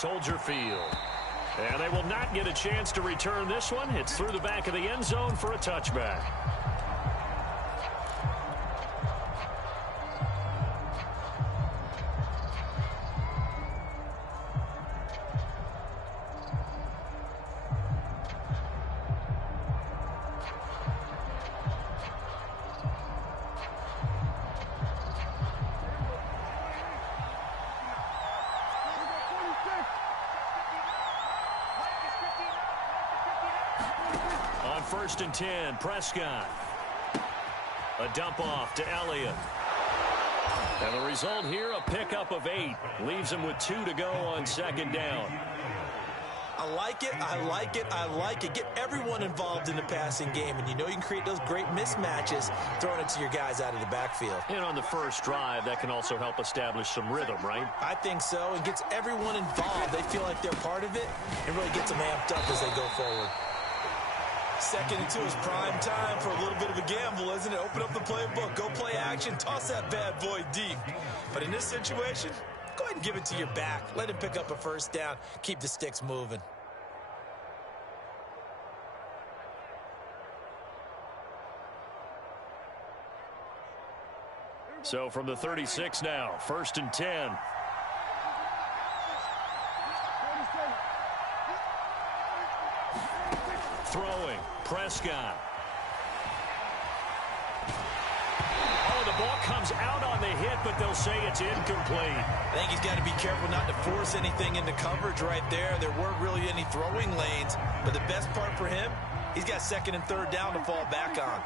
Soldier Field. And they will not get a chance to return this one. It's through the back of the end zone for a touchback. First and 10, Prescott. A dump off to Elliott. And the result here, a pickup of 8. Leaves him with 2 to go on second down. I like it, I like it, I like it. Get everyone involved in the passing game, and you know you can create those great mismatches throwing it to your guys out of the backfield. And on the first drive, that can also help establish some rhythm, right? I think so. It gets everyone involved. They feel like they're part of it, and really gets them amped up as they go forward. Second and 2 is prime time for a little bit of a gamble, isn't it? Open up the playbook, go play action, toss that bad boy deep. But in this situation, go ahead and give it to your back. Let him pick up a first down. Keep the sticks moving. So from the 36 now, first and 10. Throwing, Prescott. Oh, the ball comes out on the hit, but they'll say it's incomplete. I think he's got to be careful not to force anything into coverage right there. There weren't really any throwing lanes, but the best part for him, he's got second and third down to fall back on.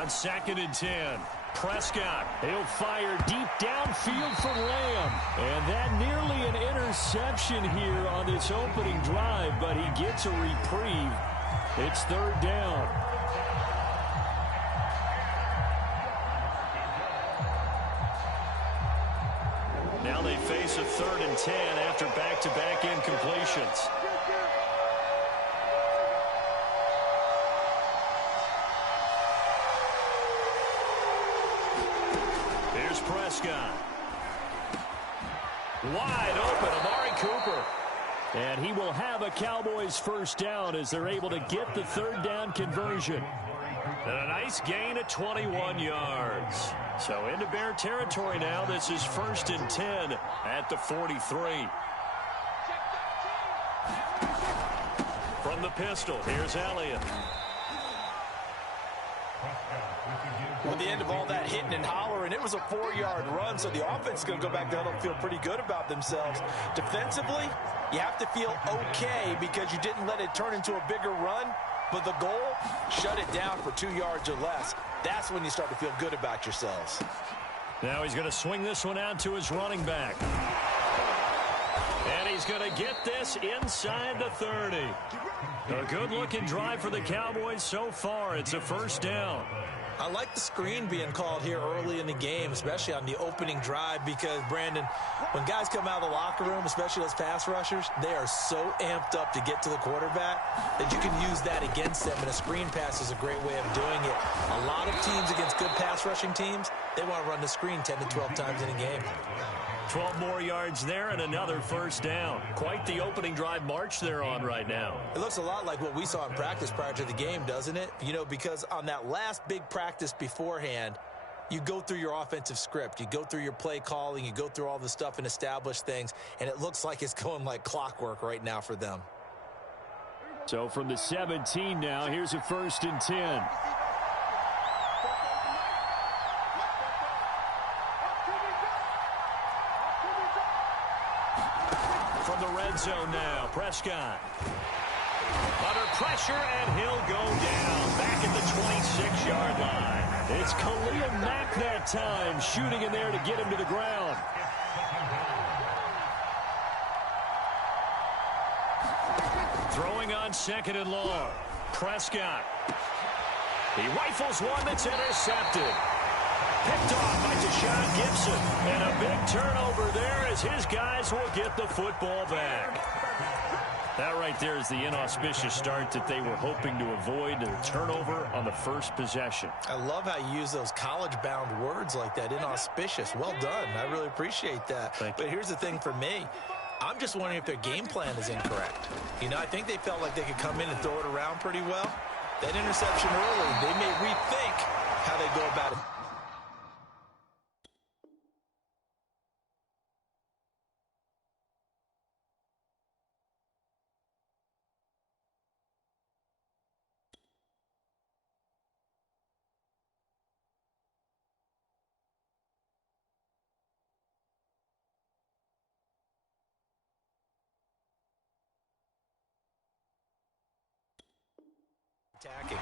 On second and 10. Prescott, he'll fire deep downfield for Lamb. And that nearly an interception here on this opening drive, but he gets a reprieve. It's third down. Now they face a third and 10 after back-to-back incompletions. Prescott. Wide open, Amari Cooper. And he will have a Cowboys first down as they're able to get the third down conversion. And a nice gain of 21 yards. So into Bear territory now. This is first and 10 at the 43. From the pistol, here's Elliott. With the end of all that hitting and hollering, it was a 4-yard run, so the offense is going to go back down and feel pretty good about themselves. Defensively, you have to feel okay because you didn't let it turn into a bigger run, but the goal, shut it down for 2 yards or less. That's when you start to feel good about yourselves. Now he's going to swing this one out to his running back. And he's going to get this inside the 30. A good-looking drive for the Cowboys so far. It's a first down. I like the screen being called here early in the game, especially on the opening drive, because, Brandon, when guys come out of the locker room, especially those pass rushers, they are so amped up to get to the quarterback that you can use that against them, and a screen pass is a great way of doing it. A lot of teams against good pass rushing teams, they want to run the screen 10 to 12 times in a game. 12 more yards there and another first down. Quite the opening drive march they're on right now. It looks a lot like what we saw in practice prior to the game, doesn't it? You know, because on that last big practice beforehand, you go through your offensive script. You go through your play calling. You go through all the stuff and establish things. And it looks like it's going like clockwork right now for them. So from the 17 now, here's a first and 10. From the red zone now, Prescott. Under pressure, and he'll go down back at the 26-yard line. It's Khalil Mack that time, shooting in there to get him to the ground. Throwing on second and long. Prescott. He rifles one that's intercepted. Picked off by Deshaun Gibson. And a big turnover there as his guys will get the football back. That right there is the inauspicious start that they were hoping to avoid, the turnover on the first possession. I love how you use those college-bound words like that, inauspicious. Well done. I really appreciate that. But here's the thing for me. I'm just wondering if their game plan is incorrect. You know, I think they felt like they could come in and throw it around pretty well. That interception early, they may rethink how they go about it. Attacking.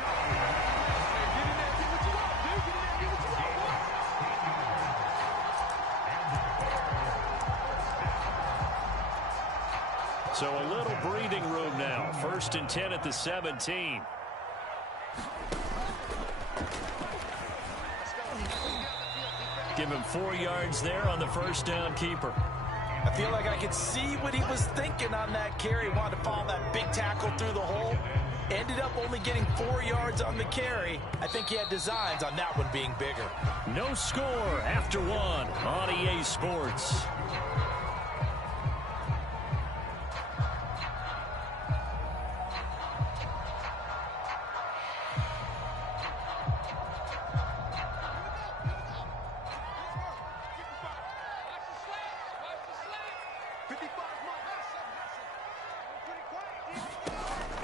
So a little breathing room now. 1st and 10 at the 17. Give him 4 yards there on the first down keeper. I feel like I could see what he was thinking on that carry. Wanted to follow that big tackle through the hole. Ended up only getting 4 yards on the carry. I think he had designs on that one being bigger. No score after 1 on EA Sports.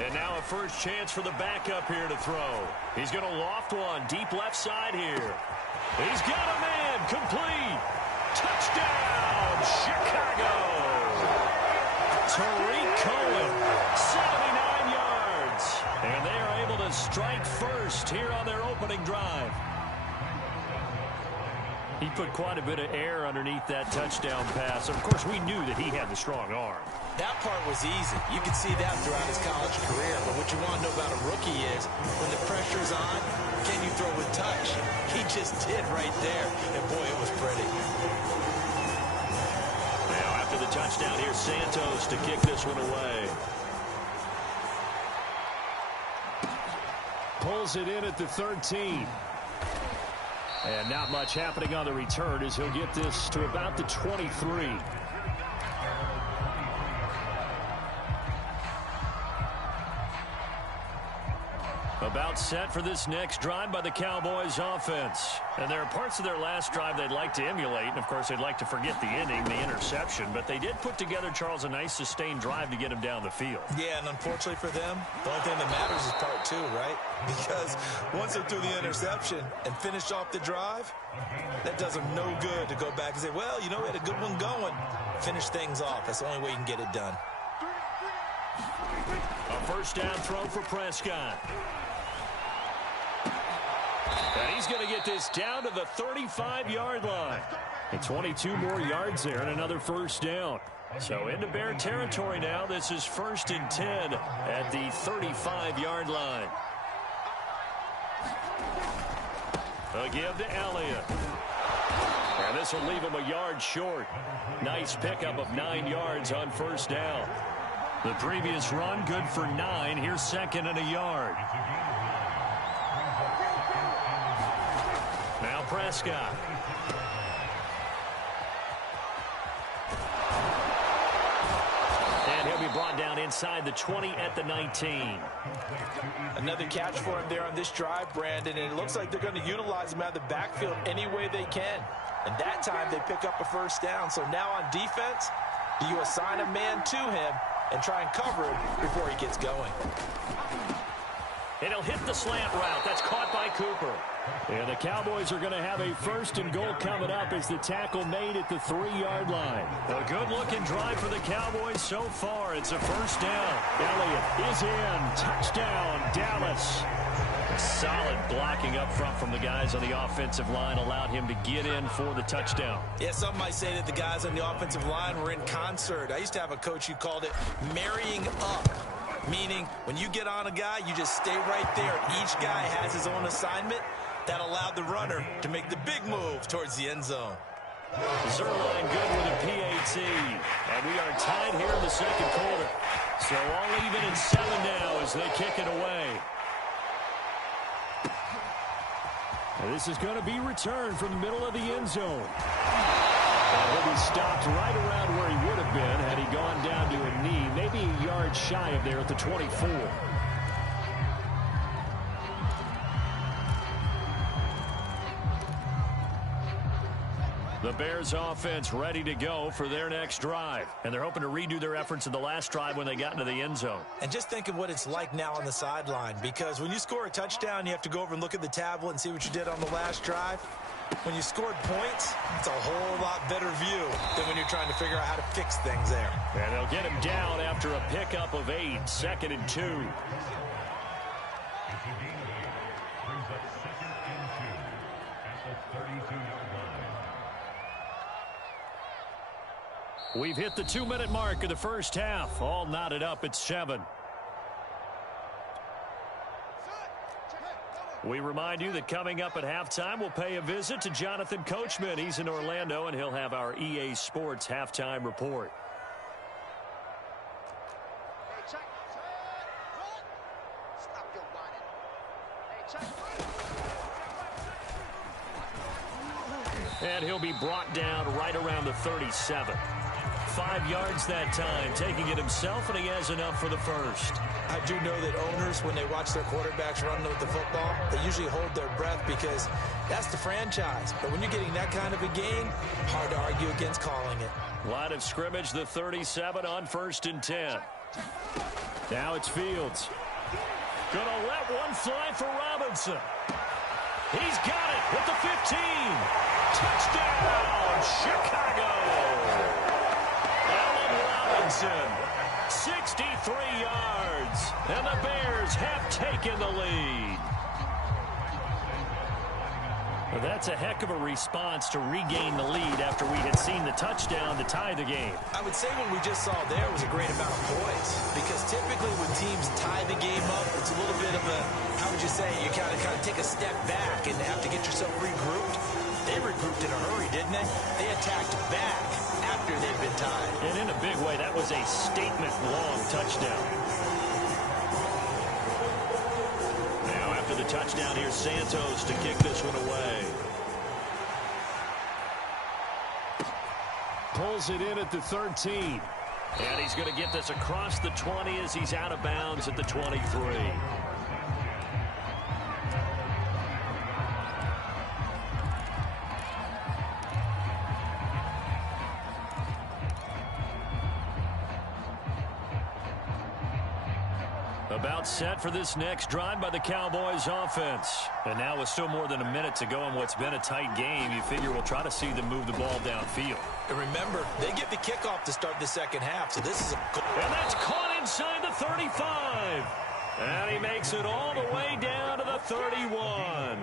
And now a first chance for the backup here to throw. He's going to loft one deep left side here. He's got a man. Complete. Touchdown, Chicago. Tariq Cohen, 79 yards. And they are able to strike first here on their opening drive. He put quite a bit of air underneath that touchdown pass. Of course, we knew that he had the strong arm. That part was easy. You could see that throughout his college career. But what you want to know about a rookie is when the pressure's on, can you throw with touch? He just did right there. And, boy, it was pretty. Now, after the touchdown, here's Santos to kick this one away. Pulls it in at the 13. And not much happening on the return as he'll get this to about the 23. About set for this next drive by the Cowboys offense. And there are parts of their last drive they'd like to emulate. And, of course, they'd like to forget the ending, the interception. But they did put together, Charles, a nice sustained drive to get him down the field. Yeah, and unfortunately for them, the only thing that matters is part 2, right? Because once they threw the interception and finished off the drive, that does them no good to go back and say, well, you know, we had a good one going. Finish things off. That's the only way you can get it done. A first down throw for Prescott. And he's going to get this down to the 35-yard line. And 22 more yards there and another first down. So into Bear territory now. This is 1st and 10 at the 35-yard line. A give to Elliott. And this will leave him a yard short. Nice pickup of 9 yards on first down. The previous run good for 9. Here's 2nd and a yard. Now Prescott. And he'll be brought down inside the 20 at the 19. Another catch for him there on this drive, Brandon, and it looks like they're going to utilize him out of the backfield any way they can. And that time they pick up a first down. So now on defense, do you assign a man to him and try and cover him before he gets going? And he'll hit the slant route. That's caught by Cooper. And the Cowboys are going to have a 1st and goal coming up as the tackle made at the 3-yard line. A good-looking drive for the Cowboys so far. It's a first down. Elliott is in. Touchdown, Dallas. Solid blocking up front from the guys on the offensive line allowed him to get in for the touchdown. Yeah, some might say that the guys on the offensive line were in concert. I used to have a coach who called it marrying up, meaning when you get on a guy, you just stay right there. Each guy has his own assignment. That allowed the runner to make the big move towards the end zone. Zerline good with a PAT. And we are tied here in the second quarter. So all even at 7 now as they kick it away. And this is going to be returned from the middle of the end zone. And he'll be stopped right around where he would have been had he gone down to a knee, maybe a yard shy of there at the 24. The Bears offense ready to go for their next drive. And they're hoping to redo their efforts in the last drive when they got into the end zone. And just think of what it's like now on the sideline, because when you score a touchdown, you have to go over and look at the tablet and see what you did on the last drive. When you scored points, it's a whole lot better view than when you're trying to figure out how to fix things there. And they'll get him down after a pickup of 8, 2nd and 2. We've hit the 2-minute mark of the first half. All knotted up at 7. We remind you that coming up at halftime, we'll pay a visit to Jonathan Coachman. He's in Orlando, and he'll have our EA Sports halftime report. And he'll be brought down right around the 37. 5 yards that time, taking it himself, and he has enough for the first. I do know that owners, when they watch their quarterbacks run with the football, they usually hold their breath because that's the franchise. But when you're getting that kind of a game, hard to argue against calling it. Line of scrimmage, the 37 on 1st and 10. Now it's Fields. Gonna let one fly for Robinson. He's got it with the 15. Touchdown, Chicago. Allen Robinson, 63 yards, and the Bears have taken the lead. Well, that's a heck of a response to regain the lead after we had seen the touchdown to tie the game. I would say what we just saw there was a great amount of poise, because typically when teams tie the game up, it's a little bit of a, how would you say, you kind of take a step back and have to get yourself regrouped. They regrouped in a hurry, didn't they? They attacked back after they'd been tied. And in a big way, that was a statement-long touchdown. Now after the touchdown, here's Santos to kick this one away. Pulls it in at the 13. And he's going to get this across the 20 as he's out of bounds at the 23. About set for this next drive by the Cowboys offense. And now with still more than a minute to go in what's been a tight game, you figure we'll try to see them move the ball downfield. And remember, they get the kickoff to start the second half, so this is a... And that's caught inside the 35. And he makes it all the way down to the 31.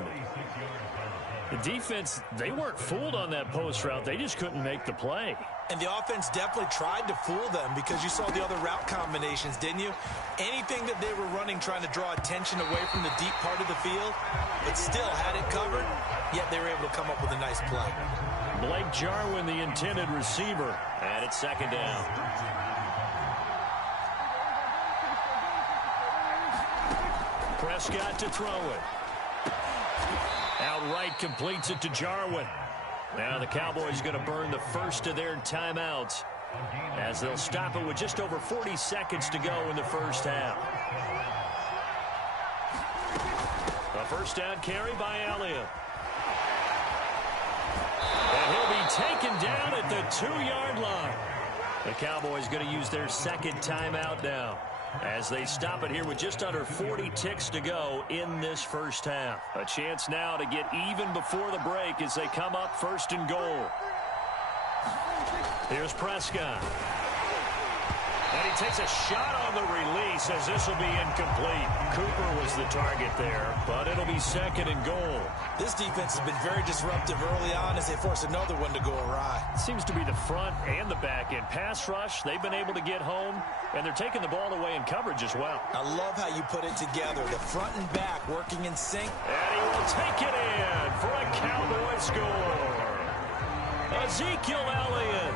The defense, they weren't fooled on that post route. They just couldn't make the play. And the offense definitely tried to fool them because you saw the other route combinations, didn't you? Anything that they were running trying to draw attention away from the deep part of the field, but still had it covered, yet they were able to come up with a nice play. Blake Jarwin, the intended receiver, and it's 2nd down. Prescott to throw it. Outright completes it to Jarwin. Now the Cowboys going to burn the first of their timeouts as they'll stop it with just over 40 seconds to go in the first half. A first down carry by Elliott. And he'll be taken down at the 2-yard line. The Cowboys going to use their second timeout now as they stop it here with just under 40 ticks to go in this first half. A chance now to get even before the break as they come up 1st and goal. Here's Prescott. And he takes a shot on the release as this will be incomplete. Cooper was the target there, but it'll be 2nd and goal. This defense has been very disruptive early on as they force another one to go awry. Seems to be the front and the back end. Pass rush, they've been able to get home, and they're taking the ball away in coverage as well. I love how you put it together. The front and back working in sync. And he will take it in for a Cowboy score. Ezekiel Elliott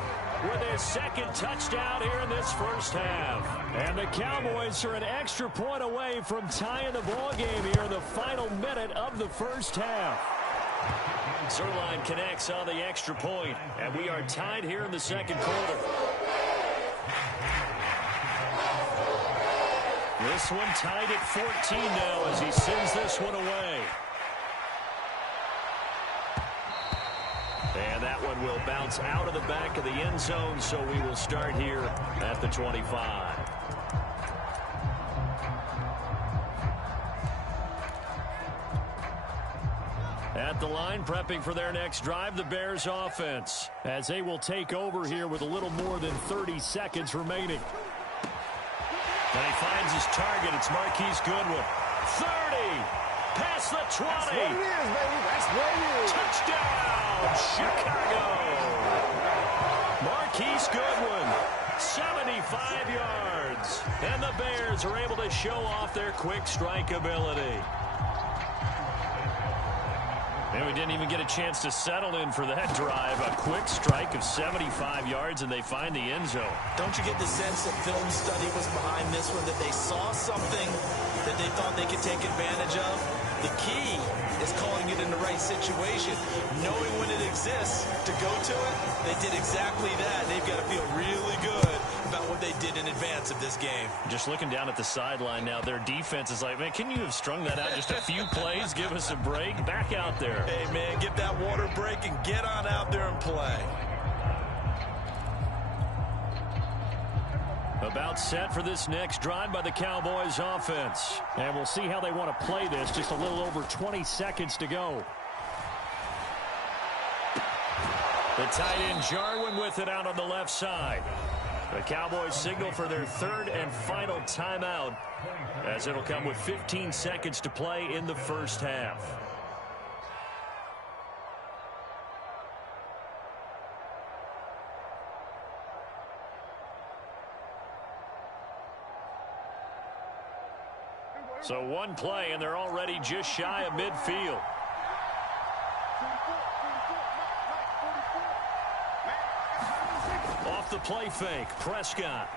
with his second touchdown here in this first half. And the Cowboys are an extra point away from tying the ball game here in the final minute of the first half. Zerline connects on the extra point, and we are tied here in the second quarter. This one tied at 14 now as he sends this one away. And that one will bounce out of the back of the end zone, so we will start here at the 25. At the line, prepping for their next drive, the Bears offense, as they will take over here with a little more than 30 seconds remaining. And he finds his target. It's Marquise Goodwin. 30. Past the 20. That's what it is, baby. That's what it is. Touchdown, Chicago. Marquise Goodwin, 75 yards. And the Bears are able to show off their quick strike ability. And we didn't even get a chance to settle in for that drive. A quick strike of 75 yards, and they find the end zone. Don't you get the sense that film study was behind this one, that they saw something that they thought they could take advantage of? The key is calling it in the right situation, knowing when it exists to go to it. They did exactly that. They've got to feel really good about what they did in advance of this game. Just looking down at the sideline now, their defense is like, man, can you have strung that out just a few plays? Give us a break. Back out there. Hey, man, get that water break and get on out there and play. About set for this next drive by the Cowboys offense. And we'll see how they want to play this. Just a little over 20 seconds to go. The tight end Jarwin with it out on the left side. The Cowboys signal for their third and final timeout, as it'll come with 15 seconds to play in the first half. So one play, and they're already just shy of midfield. Off the play fake, Prescott.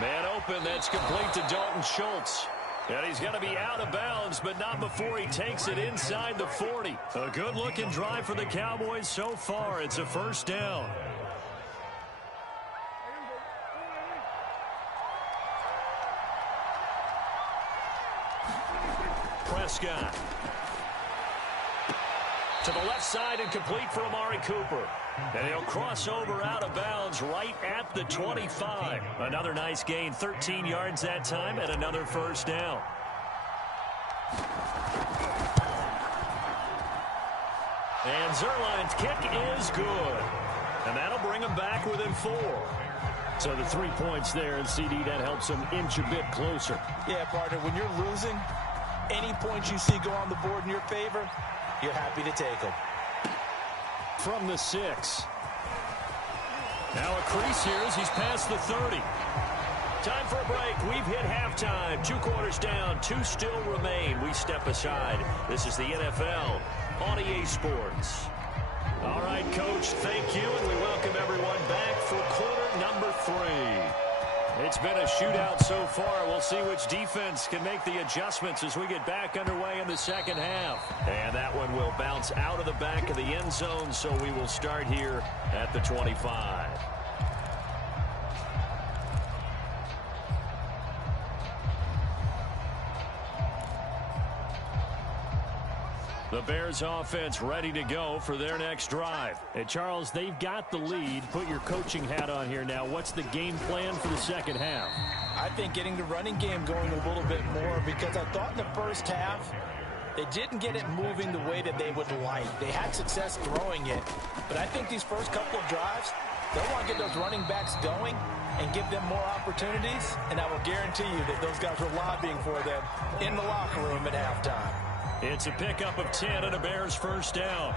Man open, that's complete to Dalton Schultz. And he's going to be out of bounds, but not before he takes it inside the 40. A good-looking drive for the Cowboys so far. It's a first down. Prescott. To the left side and complete for Amari Cooper. And he'll cross over out of bounds right at the 25. Another nice gain, 13 yards that time, and another first down. And Zerline's kick is good. And that'll bring him back within 4. So the 3 points there, and CD, that helps him inch a bit closer. Yeah, partner, when you're losing, any points you see go on the board in your favor, you're happy to take them. From the 6. Now a crease here as he's past the 30. Time for a break. We've hit halftime. 2 quarters down. 2 still remain. We step aside. This is the NFL on EA Sports. All right, Coach, thank you, and we welcome everyone back for quarter number 3. It's been a shootout so far. We'll see which defense can make the adjustments as we get back underway in the second half. And that one will bounce out of the back of the end zone, so we will start here at the 25. The Bears offense ready to go for their next drive. And Charles, they've got the lead. Put your coaching hat on here now. What's the game plan for the second half? I think getting the running game going a little bit more, because I thought in the first half they didn't get it moving the way that they would like. They had success throwing it. But I think these first couple of drives, they'll want to get those running backs going and give them more opportunities. And I will guarantee you that those guys were lobbying for them in the locker room at halftime. It's a pickup of 10 and a Bears first down.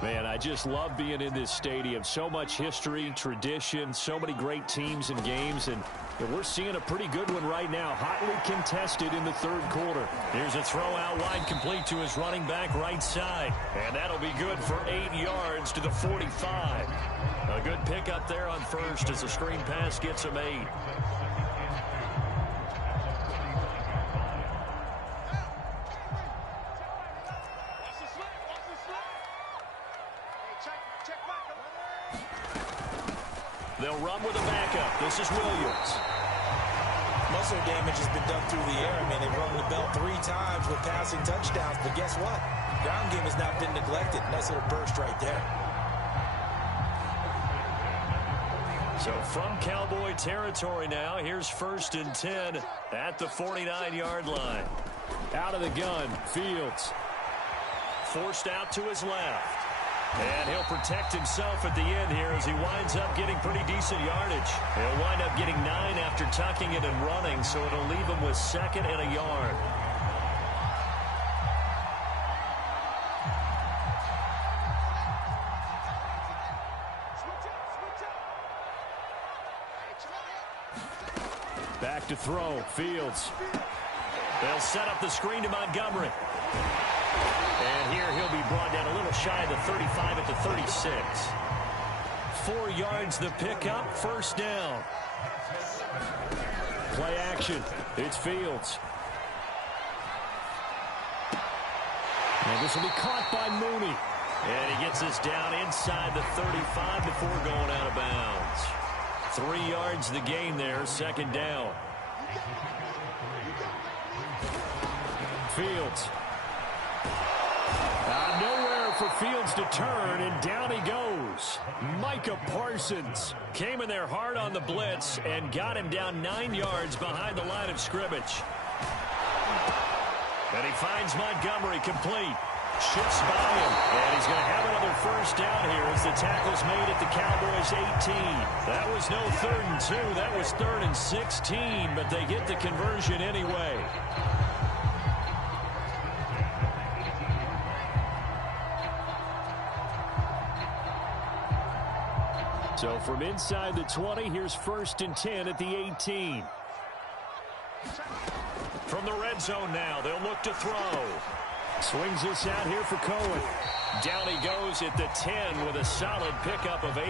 Man, I just love being in this stadium. So much history, tradition, so many great teams and games. And And we're seeing a pretty good one right now, hotly contested in the third quarter. Here's a throw out wide, complete to his running back right side. And that'll be good for 8 yards to the 45. A good pickup there on first as the screen pass gets him 8. They'll run with a backup. This is Williams. Muscle damage has been done through the air. I mean, they've rung the bell 3 times with passing touchdowns, but guess what? Ground game has not been neglected. Nice little burst right there. So from Cowboy territory now, here's 1st and 10 at the 49-yard line. Out of the gun, Fields. Forced out to his left. And he'll protect himself at the end here as he winds up getting pretty decent yardage. He'll wind up getting 9 after tucking it and running, so it'll leave him with 2nd and a yard. Back to throw, Fields. They'll set up the screen to Montgomery. And here he'll be brought down a little shy of the 35 at the 36. 4 yards the pickup, 1st down. Play action. It's Fields. And this will be caught by Mooney. And he gets this down inside the 35 before going out of bounds. 3 yards the gain there, 2nd down. Fields. Nowhere for Fields to turn, and down he goes. Micah Parsons came in there hard on the blitz and got him down 9 yards behind the line of scrimmage. And he finds Montgomery complete. Shifts by him, and he's going to have another 1st down here as the tackle's made at the Cowboys' 18. That was no 3rd and 2. That was 3rd and 16, but they get the conversion anyway. So from inside the 20, here's 1st and 10 at the 18. From the red zone now, they'll look to throw. Swings this out here for Cohen. Down he goes at the 10 with a solid pickup of 8.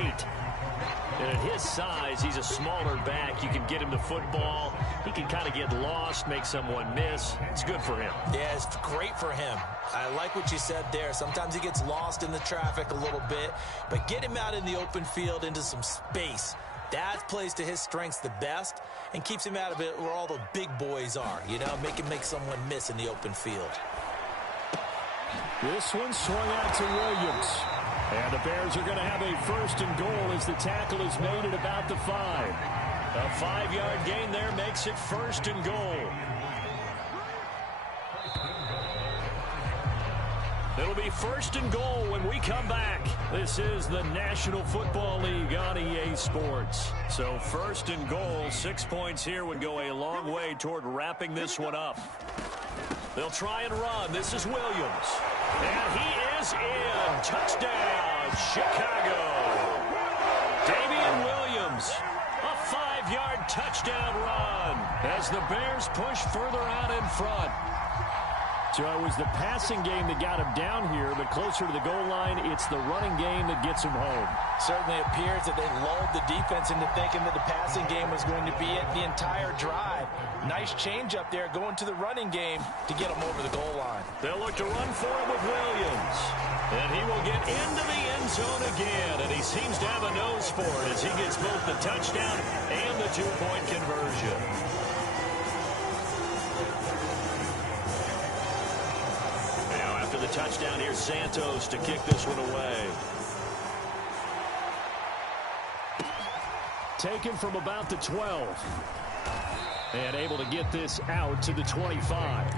And at his size, he's a smaller back. You can get him the football. He can kind of get lost, make someone miss. It's good for him. Yeah, it's great for him. I like what you said there. Sometimes he gets lost in the traffic a little bit, but get him out in the open field into some space. That plays to his strengths the best and keeps him out of it where all the big boys are. You know, make someone miss in the open field. This one swung out to Williams. And the Bears are going to have a 1st and goal as the tackle is made at about the 5. A 5-yard gain there makes it 1st and goal. It'll be 1st and goal when we come back. This is the National Football League on EA Sports. So 1st and goal, 6 points here would go a long way toward wrapping this one up. They'll try and run. This is Williams. And he is in. Touchdown, Chicago. Damian Williams, a 5-yard touchdown run as the Bears push further out in front. So it was the passing game that got him down here, but closer to the goal line, it's the running game that gets him home. Certainly appears that they lulled the defense into thinking that the passing game was going to be it the entire drive. Nice change up there going to the running game to get him over the goal line. They'll look to run for him with Williams. And he will get into the end zone again, and he seems to have a nose for it as he gets both the touchdown and the 2-point conversion. The touchdown here, Santos to kick this one away. Taken from about the 12. And able to get this out to the 25.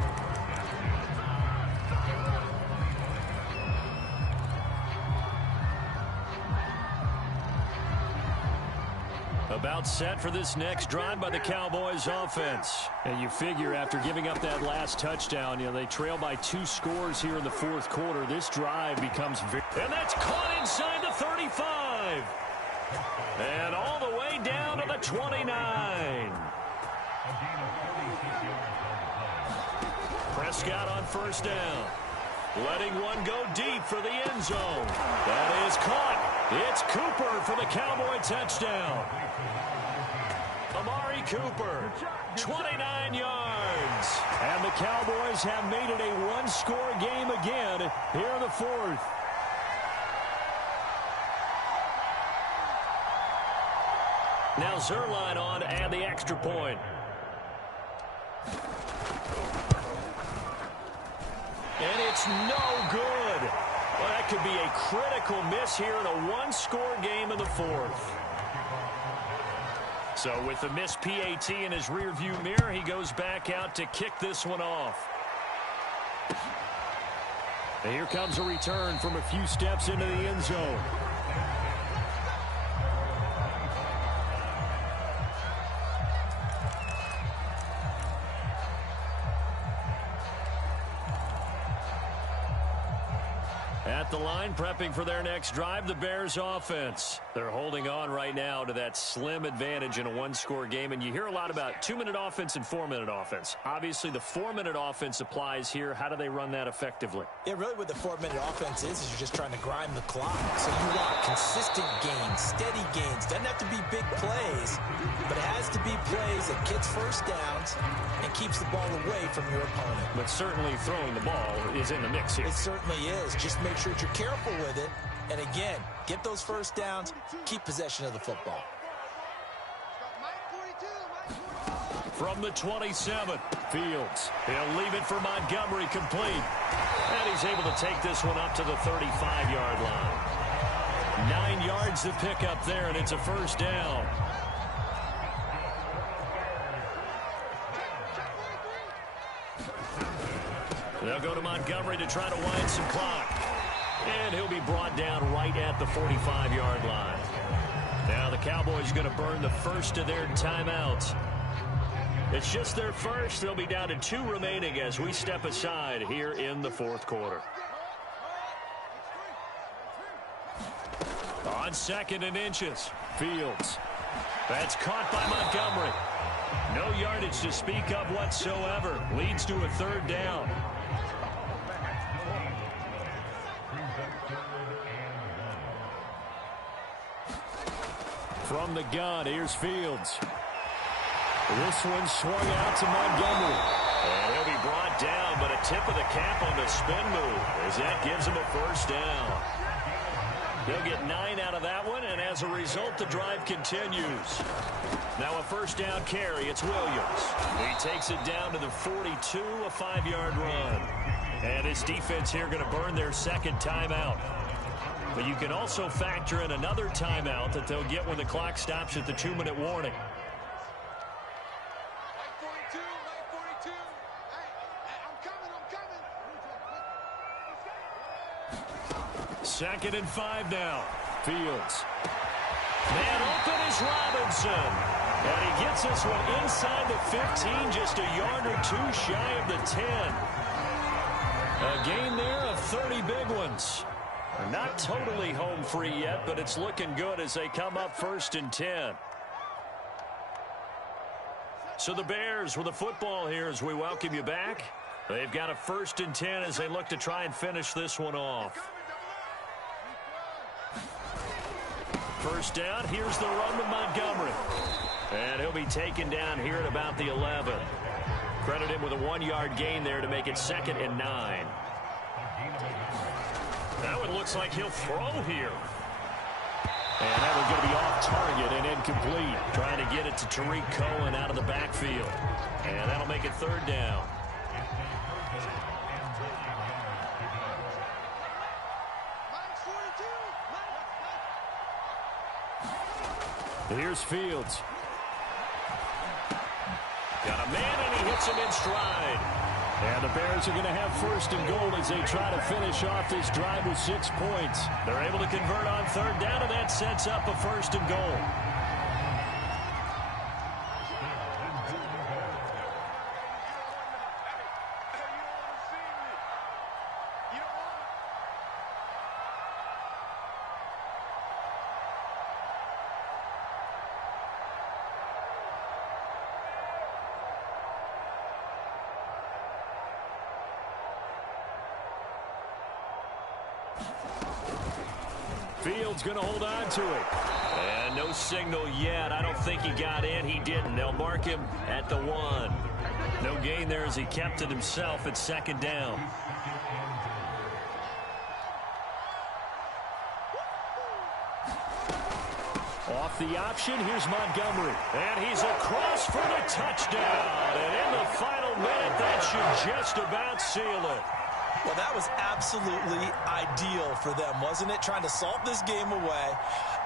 About set for this next drive by the Cowboys offense. And you figure after giving up that last touchdown, they trail by 2 scores here in the 4th quarter. This drive becomes very... And that's caught inside the 35. And all the way down to the 29. Prescott on first down. Letting one go deep for the end zone. That is caught. It's Cooper for the Cowboy touchdown. Amari Cooper, 29 yards. And the Cowboys have made it a one-score game again here in the fourth. Now Zerline on to add the extra point. And it's no good. Well, that could be a critical miss here in a one-score game in the fourth. So with the missed PAT in his rearview mirror, he goes back out to kick this one off. And here comes a return from a few steps into the end zone. At the line, prepping for their next drive, the Bears offense. They're holding on right now to that slim advantage in a one-score game. And you hear a lot about 2-minute offense and 4-minute offense. Obviously, the 4-minute offense applies here. How do they run that effectively? Yeah, really what the 4-minute offense is you're just trying to grind the clock. So you want consistent gains, steady gains. Doesn't have to be big plays, but it has to be plays that gets first downs and keeps the ball away from your opponent. But certainly throwing the ball is in the mix here. It certainly is. Just make sure that you're careful with it. And again, get those first downs, keep possession of the football. From the 27, Fields. He'll leave it for Montgomery, complete. And he's able to take this one up to the 35-yard line. 9 yards to pick up there, and it's a first down. They'll go to Montgomery to try to wind some clock. And he'll be brought down right at the 45-yard line. Now the Cowboys going to burn the first of their timeouts. It's just their first. They'll be down to 2 remaining as we step aside here in the fourth quarter. On 2nd and inches, Fields. That's caught by Montgomery. No yardage to speak of whatsoever. Leads to a 3rd down. From the gun, here's Fields. This one swung out to Montgomery. And he'll be brought down, but a tip of the cap on the spin move as that gives him a first down. They'll get 9 out of that one, and as a result, the drive continues. Now a first down carry, it's Williams. He takes it down to the 42, a 5-yard run. And his defense here going to burn their 2nd timeout. But you can also factor in another timeout that they'll get when the clock stops at the 2-minute warning. Second and 5 now. Fields. Man open is Robinson. And he gets this one inside the 15, just a yard or 2 shy of the 10. A gain there of 30 big ones. They're not totally home free yet, but it's looking good as they come up 1st and 10. So the Bears with the football here as we welcome you back. They've got a 1st and 10 as they look to try and finish this one off. First down, here's the run with Montgomery. And he'll be taken down here at about the 11. Credit him with a 1-yard gain there to make it 2nd and 9. That one looks like he'll throw here. And that one's going to be off target and incomplete. Trying to get it to Tariq Cohen out of the backfield. And that'll make it 3rd down. Here's Fields. Got a man, and he hits him in stride. And the Bears are going to have 1st and goal as they try to finish off this drive with 6 points. They're able to convert on 3rd down, and that sets up a 1st and goal. Fields going to hold on to it. And no signal yet. I don't think he got in. He didn't. They'll mark him at the 1. No gain there as he kept it himself at second down. Off the option, here's Montgomery. And he's across for the touchdown. And in the final minute, that should just about seal it. Well, that was absolutely ideal for them, wasn't it? Trying to salt this game away.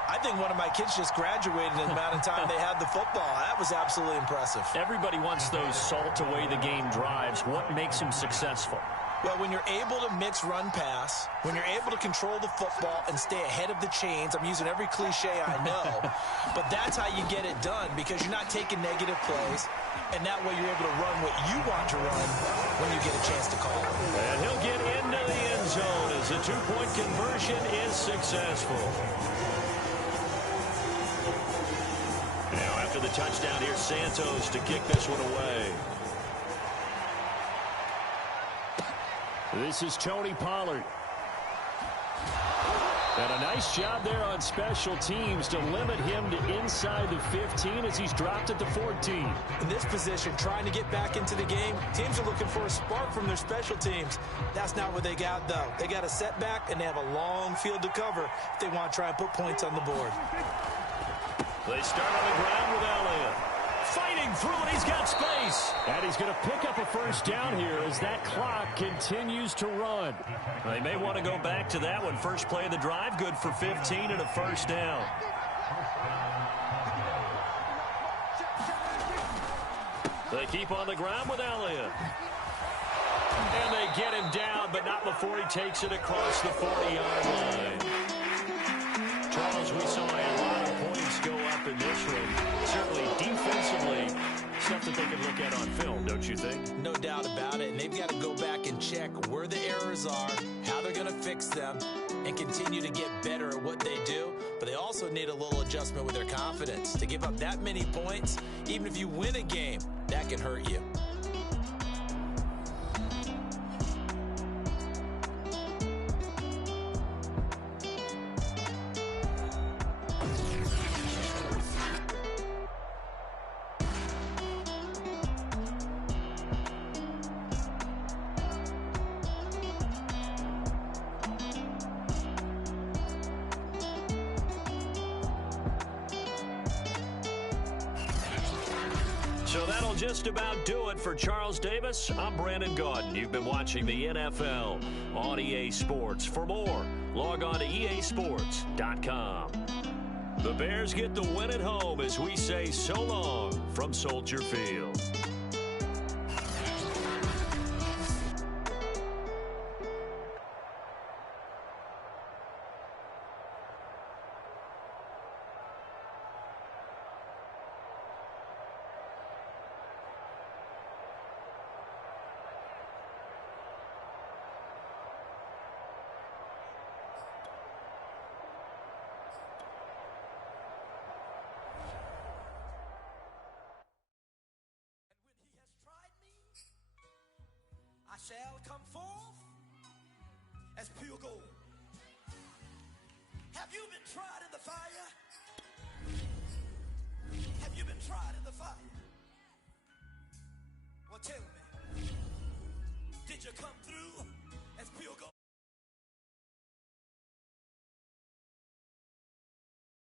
I think one of my kids just graduated in the amount of time they had the football. That was absolutely impressive. Everybody wants those salt-away-the-game drives. What makes them successful? Well, when you're able to mix run-pass, when you're able to control the football and stay ahead of the chains, I'm using every cliche I know, but that's how you get it done because you're not taking negative plays, and that way you're able to run what you want to run when you get a chance to call it. And he'll get into the end zone as the two-point conversion is successful. Now, after the touchdown, here's Santos to kick this one away. This is Tony Pollard. And a nice job there on special teams to limit him to inside the 15 as he's dropped at the 14. In this position, trying to get back into the game, teams are looking for a spark from their special teams. That's not what they got, though. They got a setback, and they have a long field to cover if they want to try and put points on the board. They start on the ground with Elliott. Fighting through it, he's got space. And he's going to pick up a first down here as that clock continues to run. They may want to go back to that one. First play of the drive, good for 15 and a first down. They keep on the ground with Elliott. And they get him down, but not before he takes it across the 40-yard line. Charles, we saw a lot of points go up in this one. Certainly defensively, stuff that they can look at on film, don't you think? No doubt about it. And they've got to go back and check where the errors are, how they're going to fix them, and continue to get better at what they do. But they also need a little adjustment with their confidence. To give up that many points, even if you win a game, that can hurt you. So that'll just about do it for Charles Davis. I'm Brandon Gaudin. You've been watching the NFL on EA Sports. For more, log on to easports.com. The Bears get the win at home as we say so long from Soldier Field. Shall come forth as pure gold. Have you been tried in the fire?